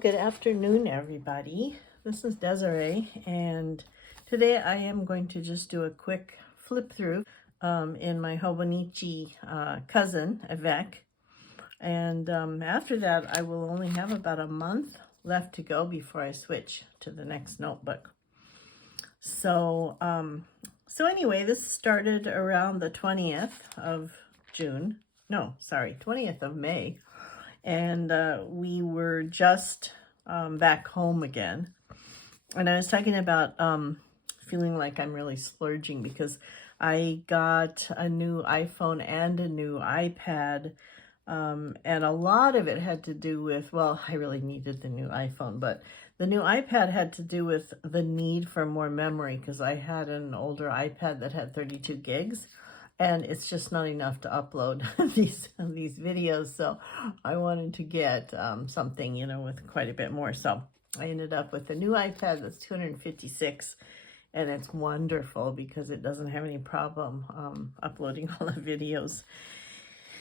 Good afternoon, everybody. This is Desiree, and today I am going to just do a quick flip through in my Hobonichi cousin, Avec. And after that, I will only have about a month left to go before I switch to the next notebook. So anyway, this started around the 20th of June. No, sorry, 20th of May. And we were just back home again. And I was talking about feeling like I'm really splurging because I got a new iPhone and a new iPad. And a lot of it had to do with, well, I really needed the new iPhone, but the new iPad had to do with the need for more memory because I had an older iPad that had 32 gigs. And it's just not enough to upload these videos. So I wanted to get something, with quite a bit more. So I ended up with a new iPad that's 256. And it's wonderful because it doesn't have any problem uploading all the videos.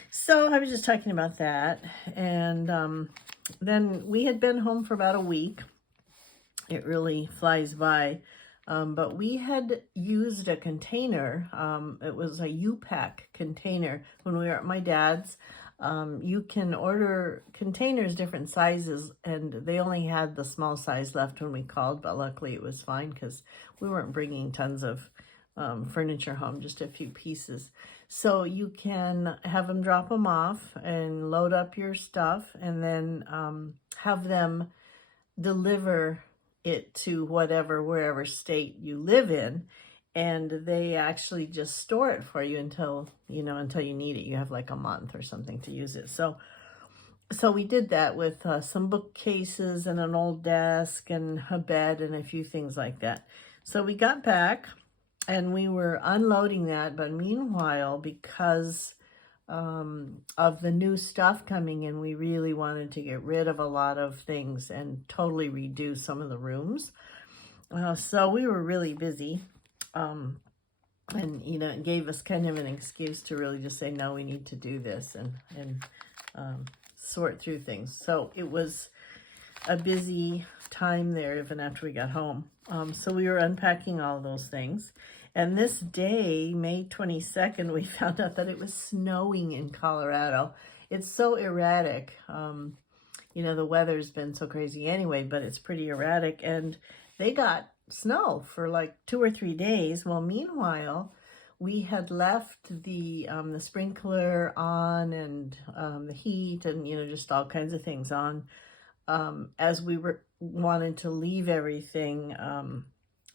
So I was just talking about that. And then we had been home for about a week. It really flies by. But we had used a container. It was a U-Pack container when we were at my dad's. You can order containers different sizes, and they only had the small size left when we called, but luckily it was fine because we weren't bringing tons of furniture home, just a few pieces. So you can have them drop them off and load up your stuff, and then have them deliver it to wherever state you live in, and they actually just store it for you until you need it. You have like a month or something to use it. So we did that with some bookcases and an old desk and a bed and a few things like that. So we got back and we were unloading that, but meanwhile, because of the new stuff coming in, we really wanted to get rid of a lot of things and totally redo some of the rooms. So we were really busy. And, it gave us kind of an excuse to really just say, no, we need to do this and sort through things. So it was a busy time there, even after we got home. So we were unpacking all those things. And this day, May 22nd, we found out that it was snowing in Colorado. It's so erratic. The weather's been so crazy anyway, but it's pretty erratic. And they got snow for like 2 or 3 days. Well, meanwhile, we had left the sprinkler on and the heat and, just all kinds of things on as we wanted to leave everything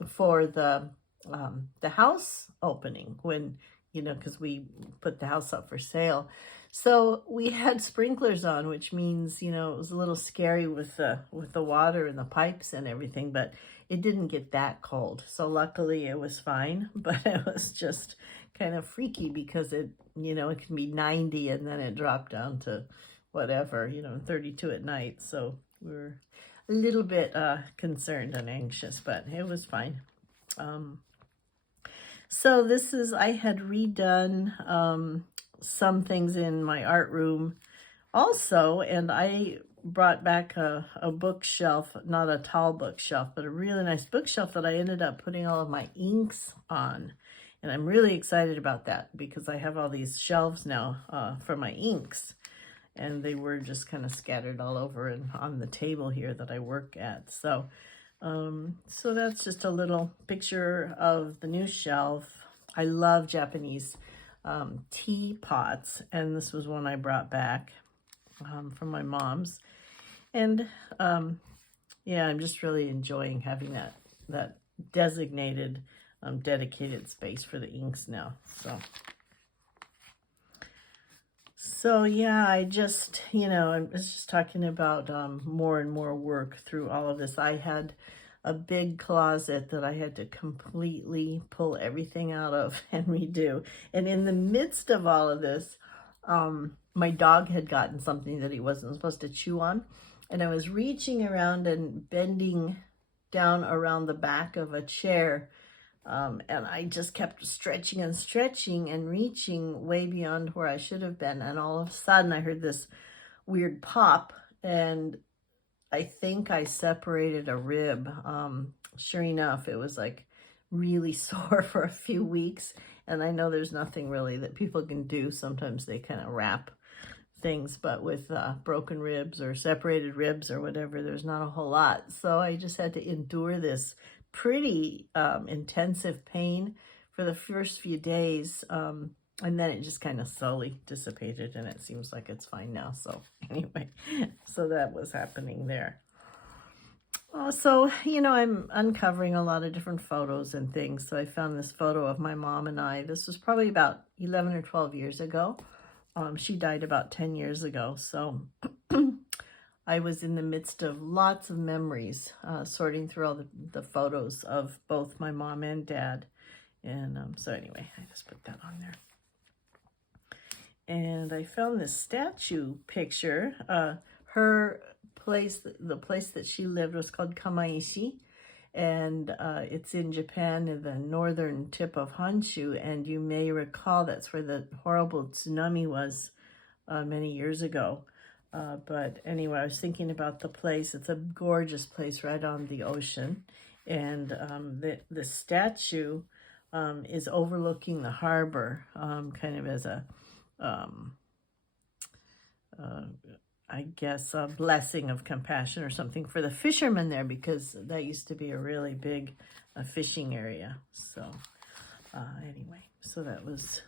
for the house opening when, because we put the house up for sale. So we had sprinklers on, which means, it was a little scary with the water and the pipes and everything, but it didn't get that cold. So luckily it was fine, but it was just kind of freaky because it can be 90 and then it dropped down to whatever, 32 at night. So we were a little bit concerned and anxious, but it was fine. So I had redone some things in my art room also, and I brought back a bookshelf, not a tall bookshelf, but a really nice bookshelf that I ended up putting all of my inks on. And I'm really excited about that because I have all these shelves now for my inks. And they were just kind of scattered all over and on the table here that I work at. So that's just a little picture of the new shelf. I love Japanese teapots, and this was one I brought back from my mom's. And yeah, I'm just really enjoying having that designated, dedicated space for the inks now. So yeah, I just, I was just talking about more and more work through all of this. I had a big closet that I had to completely pull everything out of and redo. And in the midst of all of this, my dog had gotten something that he wasn't supposed to chew on. And I was reaching around and bending down around the back of a chair. And I just kept stretching and stretching and reaching way beyond where I should have been. And all of a sudden I heard this weird pop, and I think I separated a rib. Sure enough, it was like really sore for a few weeks. And I know there's nothing really that people can do. Sometimes they kind of wrap things, but with broken ribs or separated ribs or whatever, there's not a whole lot. So I just had to endure this pretty intensive pain for the first few days. And then it just kind of slowly dissipated, and it seems like it's fine now. So anyway, so that was happening there. So, you know, I'm uncovering a lot of different photos and things. So I found this photo of my mom and I. This was probably about 11 or 12 years ago. She died about 10 years ago. So I was in the midst of lots of memories, sorting through all the photos of both my mom and dad. And so anyway, I just put that on there. And I found this statue picture. Her place, the place that she lived was called Kamaishi. And it's in Japan, in the northern tip of Honshu. And you may recall that's where the horrible tsunami was many years ago. But anyway, I was thinking about the place. It's a gorgeous place right on the ocean. And the statue is overlooking the harbor, kind of as a I guess a blessing of compassion or something for the fishermen there, because that used to be a really big fishing area. So anyway, so that was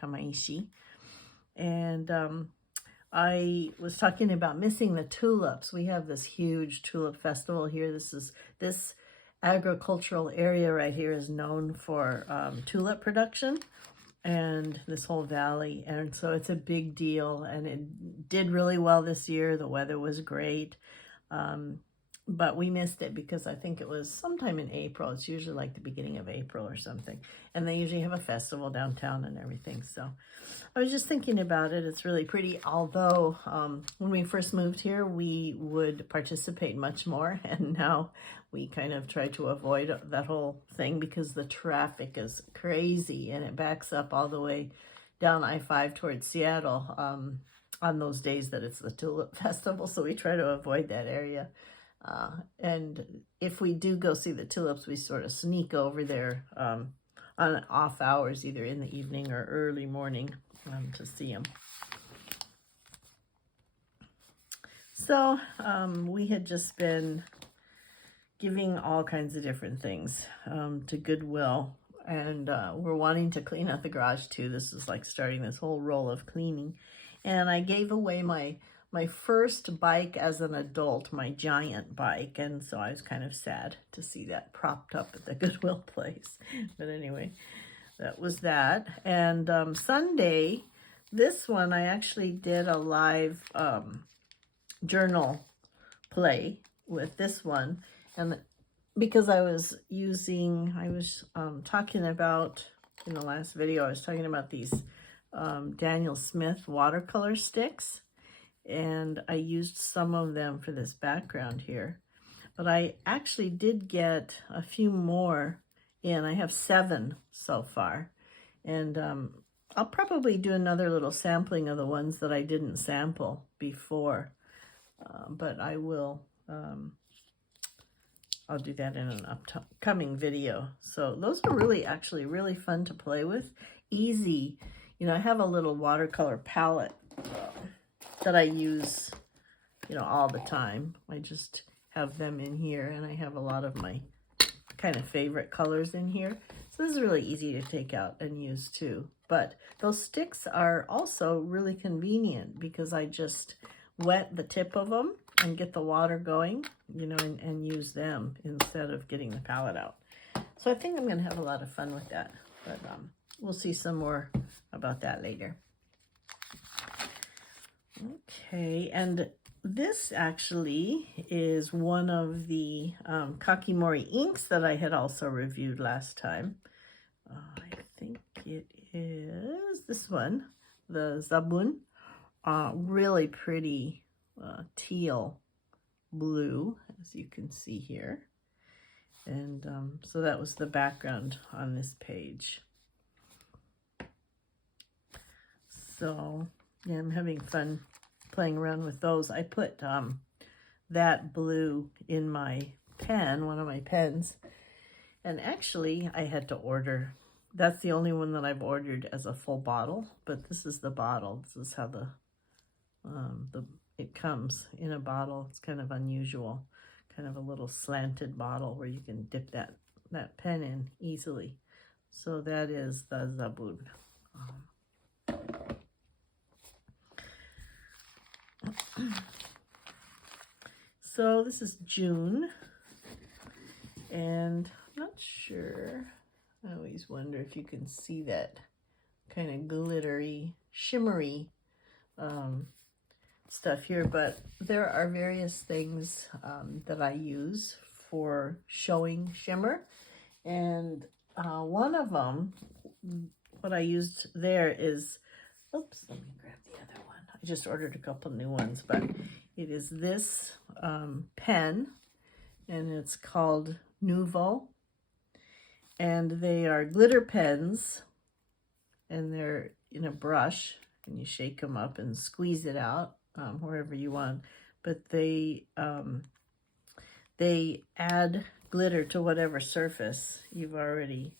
Kamaishi. And I was talking about missing the tulips. We have this huge tulip festival here. This agricultural area right here is known for tulip production, and this whole valley, and so it's a big deal, and it did really well this year. The weather was great, but we missed it because I think it was sometime in April. It's usually like the beginning of April or something, and they usually have a festival downtown and everything. So I was just thinking about it. It's really pretty, although when we first moved here, we would participate much more, and now we kind of try to avoid that whole thing because the traffic is crazy, and it backs up all the way down I-5 towards Seattle on those days that it's the Tulip Festival. So we try to avoid that area. And if we do go see the tulips, we sort of sneak over there on off hours, either in the evening or early morning to see them. So we had just been giving all kinds of different things to Goodwill, and we're wanting to clean out the garage too. This is like starting this whole roll of cleaning, and I gave away my first bike as an adult, my giant bike, and so I was kind of sad to see that propped up at the Goodwill place. But anyway, that was that. And Sunday, this one, I actually did a live journal play with this one. And because I was talking about, in the last video, I was talking about these Daniel Smith watercolor sticks. And I used some of them for this background here. But I actually did get a few more in. I have 7 so far. And I'll probably do another little sampling of the ones that I didn't sample before. But I will... I'll do that in an upcoming video. So those are actually really fun to play with. Easy. You know, I have a little watercolor palette that I use, you know, all the time. I just have them in here, and I have a lot of my kind of favorite colors in here. So this is really easy to take out and use too. But those sticks are also really convenient because I just wet the tip of them and get the water going, you know, and use them instead of getting the palette out. So I think I'm going to have a lot of fun with that, but we'll see some more about that later. Okay, and this actually is one of the Kakimori inks that I had also reviewed last time. I think it is this one, the Zabun. Really pretty teal blue, as you can see here. And so that was the background on this page. So yeah, I'm having fun playing around with those. I put that blue in my pen, one of my pens. And actually, I had to order. That's the only one that I've ordered as a full bottle, but this is the bottle. This is how the it comes in a bottle. It's kind of unusual, kind of a little slanted bottle where you can dip that pen in easily. So that is the Zabud. So this is June, and I'm not sure. I always wonder if you can see that kind of glittery, shimmery stuff here, but there are various things that I use for showing shimmer, and one of them, what I used there is, oops, let me grab the other one. I just ordered a couple new ones, but it is this pen, and it's called Nouveau, and they are glitter pens, and they're in a brush, and you shake them up and squeeze it out wherever you want, but they add glitter to whatever surface you've already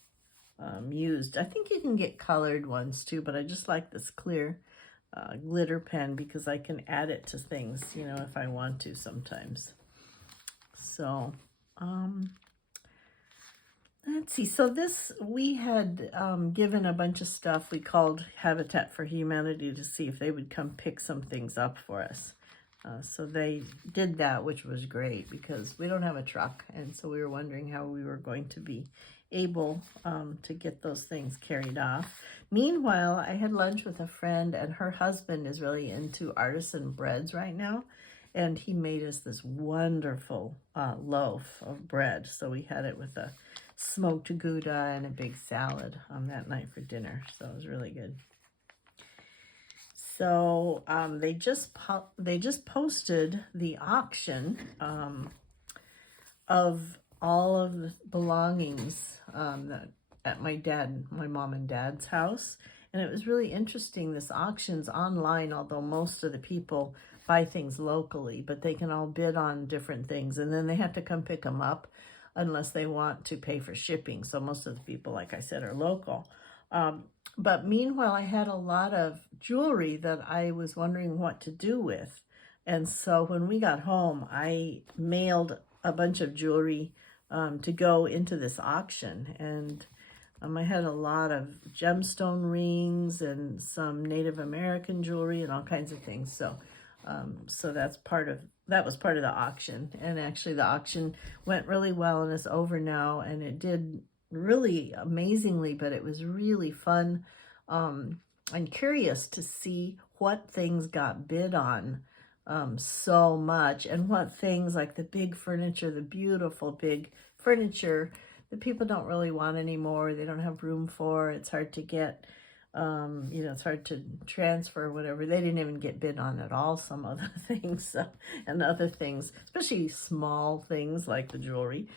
used. I think you can get colored ones too, but I just like this clear glitter pen because I can add it to things, you know, if I want to sometimes. So let's see. So this, we had given a bunch of stuff. We called Habitat for Humanity to see if they would come pick some things up for us. So they did that, which was great because we don't have a truck. And so we were wondering how we were going to be able to get those things carried off. Meanwhile, I had lunch with a friend, and her husband is really into artisan breads right now. And he made us this wonderful loaf of bread. So we had it with a smoked Gouda and a big salad that night for dinner. So it was really good. So they just posted the auction of all of the belongings at my mom and dad's house. And it was really interesting. This auction's online, although most of the people buy things locally, but they can all bid on different things. And then they have to come pick them up unless they want to pay for shipping. So most of the people, like I said, are local. But meanwhile, I had a lot of jewelry that I was wondering what to do with. And so when we got home, I mailed a bunch of jewelry to go into this auction. And I had a lot of gemstone rings and some Native American jewelry and all kinds of things. So so that was part of the auction. And actually the auction went really well and it's over now, and it did really amazingly, but it was really fun and curious to see what things got bid on so much, and what things like the big furniture, the beautiful big furniture that people don't really want anymore, they don't have room for, it's hard to get, you know, it's hard to transfer, whatever. They didn't even get bid on at all, some of the things, and other things, especially small things like the jewelry,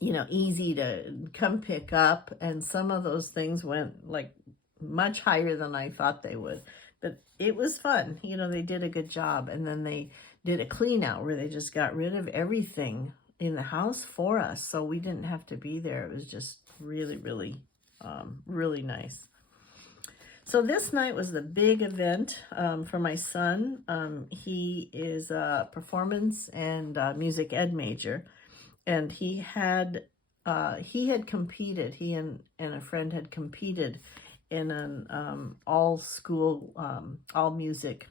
you know, easy to come pick up. And some of those things went like much higher than I thought they would. But it was fun. You know, they did a good job. And then they did a clean out where they just got rid of everything in the house for us. So we didn't have to be there. It was just really, really, really nice. So this night was the big event for my son. He is a performance and music ed major. And he had competed, he and a friend had competed in an all-school, all-music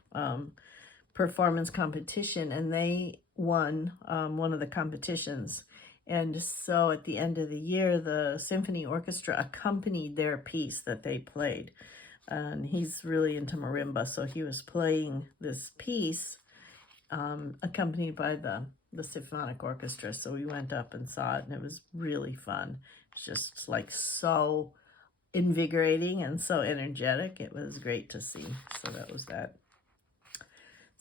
performance competition, and they won one of the competitions. And so at the end of the year, the symphony orchestra accompanied their piece that they played. And he's really into marimba, so he was playing this piece accompanied by the symphonic orchestra. So we went up and saw it, and it was really fun. It's just like so invigorating and so energetic. It was great to see. So that was that.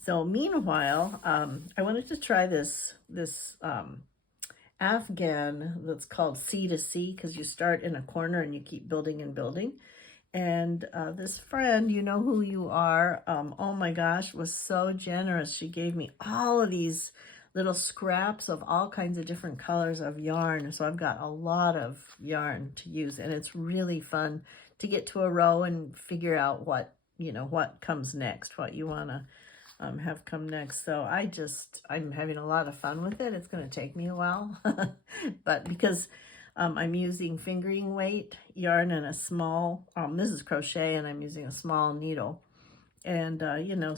So meanwhile, I wanted to try this Afghan that's called C to C, because you start in a corner and you keep building and building. And this friend, you know who you are, oh my gosh, was so generous. She gave me all of these little scraps of all kinds of different colors of yarn. So I've got a lot of yarn to use, and it's really fun to get to a row and figure out what, what comes next, what you want to have come next. So I'm having a lot of fun with it. It's going to take me a while, but because I'm using fingering weight yarn and a small, this is crochet, and I'm using a small needle. And,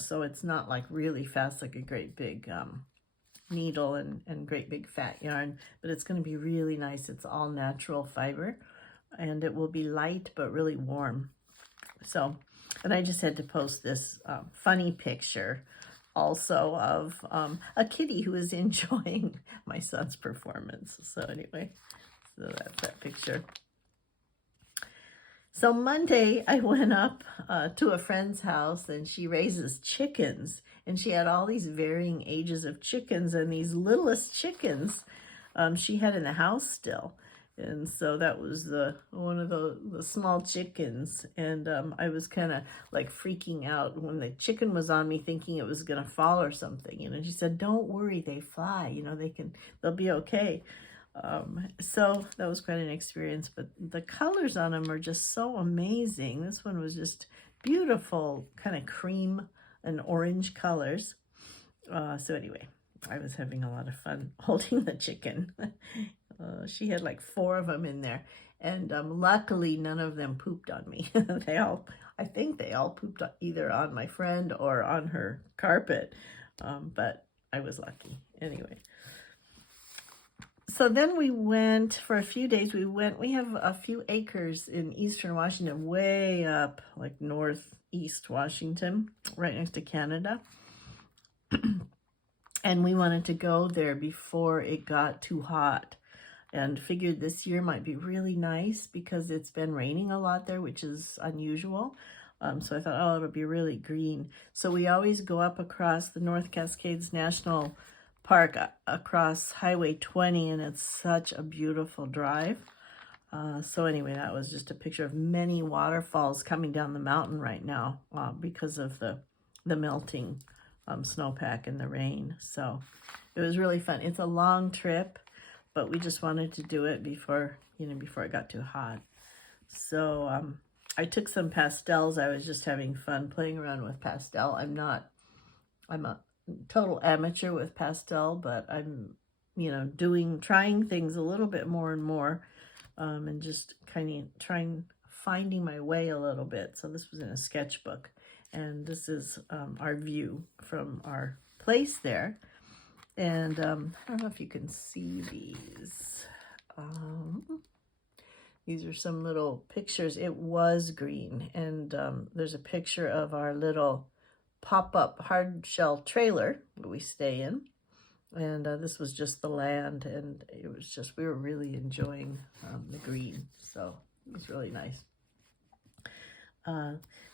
so it's not like really fast, like a great big needle and great big fat yarn, but it's going to be really nice. It's all natural fiber, and it will be light, but really warm. So, and I just had to post this funny picture also of a kitty who is enjoying my son's performance. So anyway, so that's that picture. So Monday, I went up to a friend's house, and she raises chickens, and she had all these varying ages of chickens, and these littlest chickens she had in the house still. And so that was one of the small chickens, and I was kind of like freaking out when the chicken was on me, thinking it was gonna fall or something. She said, "Don't worry, they fly. They'll be okay." So that was quite an experience, but the colors on them are just so amazing. This one was just beautiful, kind of cream and orange colors. So anyway, I was having a lot of fun holding the chicken. She had like 4 of them in there, and luckily none of them pooped on me. I think they all pooped either on my friend or on her carpet, but I was lucky anyway. So then we went for a few days. We have a few acres in eastern Washington, way up like northeast Washington, right next to Canada. And we wanted to go there before it got too hot, and figured this year might be really nice because it's been raining a lot there, which is unusual. So I thought, oh, it'll be really green. So we always go up across the North Cascades National Park across Highway 20, and it's such a beautiful drive. So anyway, that was just a picture of many waterfalls coming down the mountain right now because of the melting snowpack and the rain. So it was really fun. It's a long trip, but we just wanted to do it before it got too hot. So I took some pastels. I was just having fun playing around with pastel. I'm a total amateur with pastel, but I'm, trying things a little bit more and more, and just kind of finding my way a little bit. So this was in a sketchbook, and this is our view from our place there. And I don't know if you can see these. These are some little pictures. It was green, and there's a picture of our little pop-up hard shell trailer that we stay in, and this was just the land, and it was just, we were really enjoying the green, so it was really nice.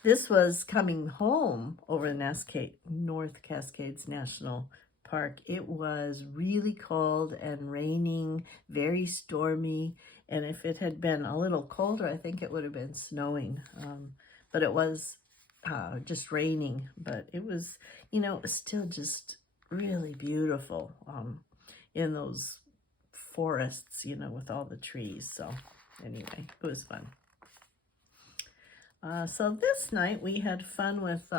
This was coming home over the North Cascades National Park. It was really cold and raining, very stormy, and if it had been a little colder, I think it would have been snowing, but it was just raining. But it was, still just really beautiful in those forests, with all the trees. So anyway, it was fun. So this night we had fun with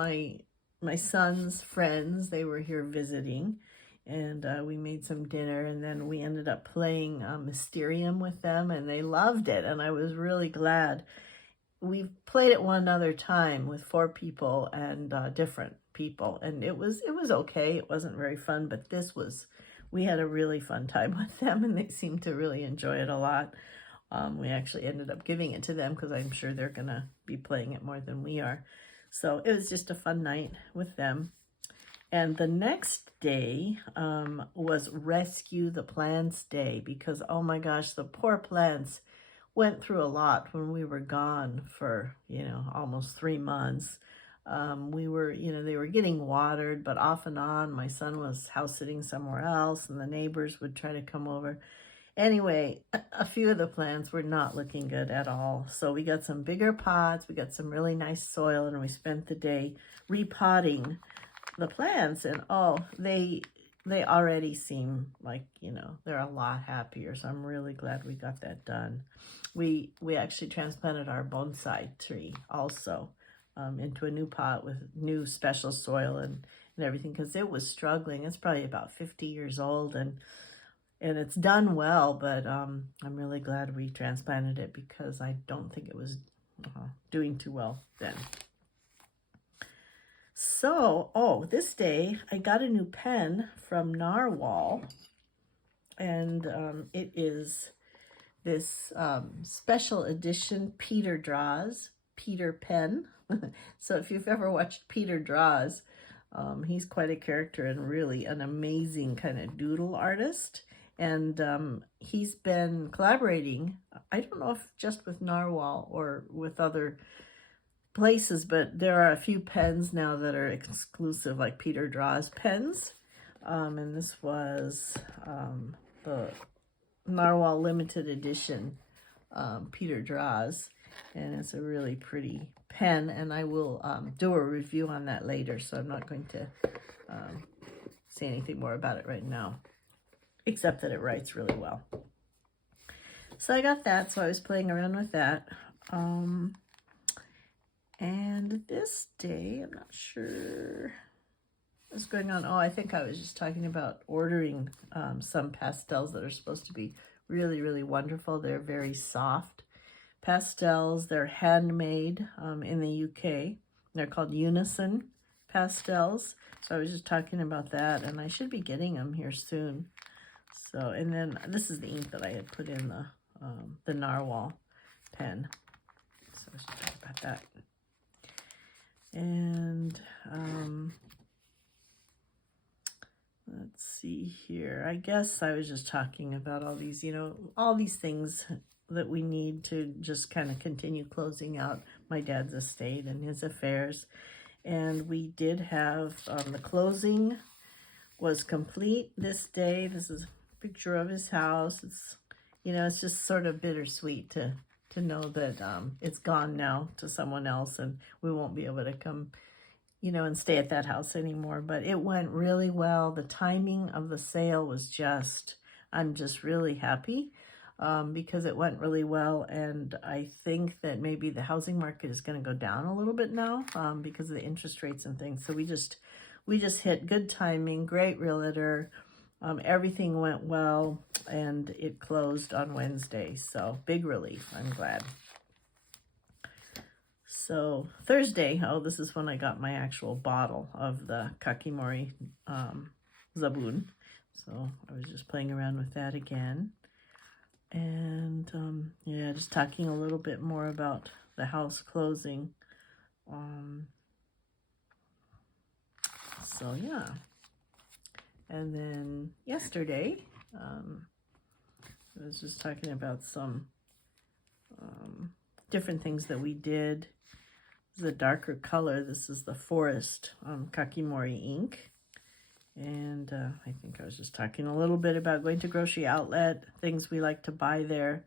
my son's friends. They were here visiting, and we made some dinner, and then we ended up playing Mysterium with them, and they loved it, and I was really glad. We've played it one other time with 4 people and different people, and it was okay. It wasn't very fun, but we had a really fun time with them, and they seemed to really enjoy it a lot. We actually ended up giving it to them because I'm sure they're gonna be playing it more than we are. So it was just a fun night with them. And the next day was Rescue the Plants Day, because, oh my gosh, the poor plants went through a lot when we were gone for, almost 3 months. They were getting watered, but off and on, my son was house sitting somewhere else, and the neighbors would try to come over. Anyway, a few of the plants were not looking good at all. So we got some bigger pots, we got some really nice soil, and we spent the day repotting the plants. And oh, they already seem like, you know, they're a lot happier. So I'm really glad we got that done. We actually transplanted our bonsai tree also into a new pot with new special soil and everything, because it was struggling. It's probably about 50 years old, and it's done well, but I'm really glad we transplanted it because I don't think it was doing too well then. So, oh, this day I got a new pen from Narwhal, and it is this special edition Peter Draws Peter pen. So if you've ever watched Peter Draws, he's quite a character and really an amazing kind of doodle artist. And he's been collaborating, I don't know if just with Narwhal or with other places, but there are a few pens now that are exclusive, like Peter Draws pens. And this was the Narwhal limited edition Peter Draws, and it's a really pretty pen, and I will do a review on that later, so I'm not going to say anything more about it right now, except that it writes really well. So I got that, so I was playing around with that. And this day, I'm not sure what's going on. Oh, I think I was just talking about ordering some pastels that are supposed to be really, really wonderful. They're very soft pastels. They're handmade in the UK. They're called Unison pastels. So I was just talking about that, and I should be getting them here soon. So, and then this is the ink that I had put in the Narwhal pen. So I was just talking about that. And let's see here. I guess I was just talking about all these, you know, all these things that we need to just kind of continue closing out my dad's estate and his affairs. And we did have the closing was complete this day. This is a picture of his house. It's, you know, it's just sort of bittersweet to know that it's gone now to someone else, and we won't be able to come, you know, and stay at that house anymore. But it went really well. The timing of the sale was just, I'm just really happy because it went really well. And I think that maybe the housing market is going to go down a little bit now because of the interest rates and things. So we just hit good timing, great realtor. Everything went well, and it closed on Wednesday. So big relief. I'm glad. So Thursday, oh, this is when I got my actual bottle of the Kakimori Zabun. So I was just playing around with that again. And yeah, just talking a little bit more about the house closing. So yeah. And then yesterday, I was just talking about some different things that we did. This is a darker color. This is the Forest Kakimori ink. And I think I was just talking a little bit about going to grocery outlet, things we like to buy there.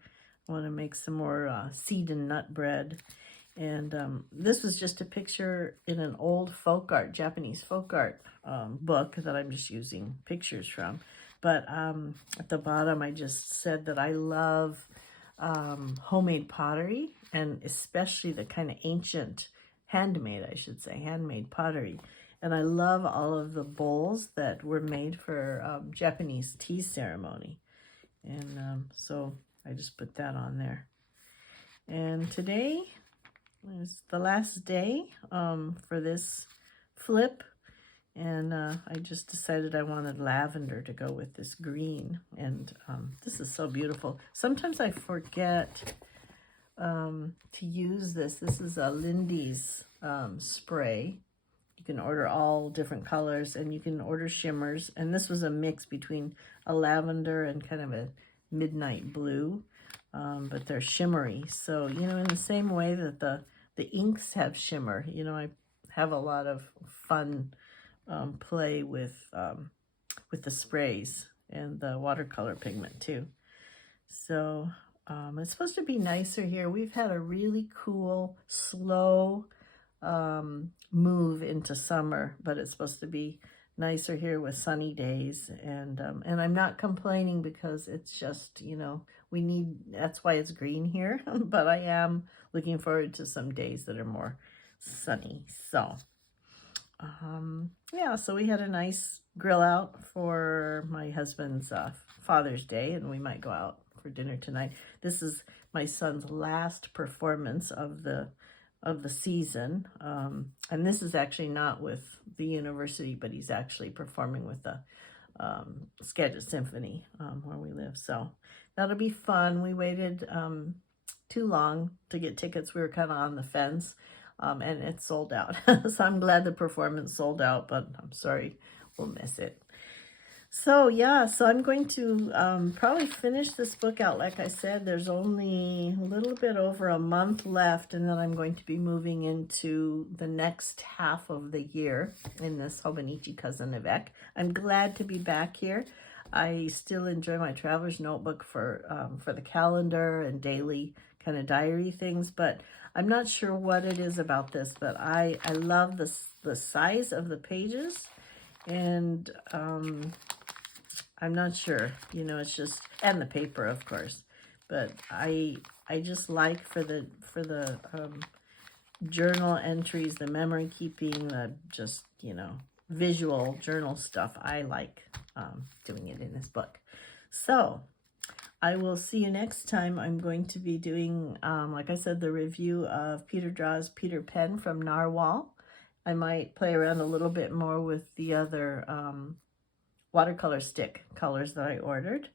I want to make some more seed and nut bread. And this was just a picture in an old folk art, Japanese folk art book that I'm just using pictures from. But at the bottom, I just said that I love homemade pottery, and especially the kind of ancient handmade, I should say, handmade pottery. And I love all of the bowls that were made for Japanese tea ceremony. And so I just put that on there. And today is the last day for this flip. And I just decided I wanted lavender to go with this green. And this is so beautiful. Sometimes I forget to use this. This is a Lindy's spray. You can order all different colors, and you can order shimmers. And this was a mix between a lavender and kind of a midnight blue. But they're shimmery. So, you know, in the same way that the inks have shimmer, you know, I have a lot of fun play with the sprays and the watercolor pigment too. So it's supposed to be nicer here. We've had a really cool, slow move into summer, but it's supposed to be nicer here with sunny days. And I'm not complaining because it's just, you know, that's why it's green here. But I am looking forward to some days that are more sunny. So yeah, so we had a nice grill out for my husband's Father's Day, and we might go out for dinner tonight. This is my son's last performance of the season, and this is actually not with the university, but he's actually performing with the Skagit Symphony where we live. So that'll be fun. We waited too long to get tickets. We were kind of on the fence. And it's sold out. So I'm glad the performance sold out, but I'm sorry, we'll miss it. So yeah, so I'm going to probably finish this book out. Like I said, there's only a little bit over a month left, and then I'm going to be moving into the next half of the year in this Hobonichi Cousin Avec. I'm glad to be back here. I still enjoy my traveler's notebook for the calendar and daily kind of diary things, but I'm not sure what it is about this, but I love the size of the pages, and I'm not sure, you know, it's just, and the paper, of course, but I just like for the journal entries, the memory keeping, the just, you know, visual journal stuff. I like doing it in this book. So I will see you next time. I'm going to be doing, like I said, the review of Peter Draws Peter Pan from Narwhal. I might play around a little bit more with the other watercolor stick colors that I ordered.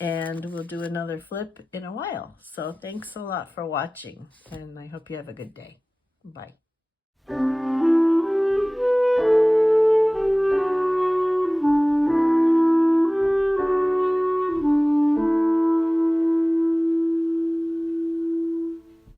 And we'll do another flip in a while. So thanks a lot for watching, and I hope you have a good day. Bye.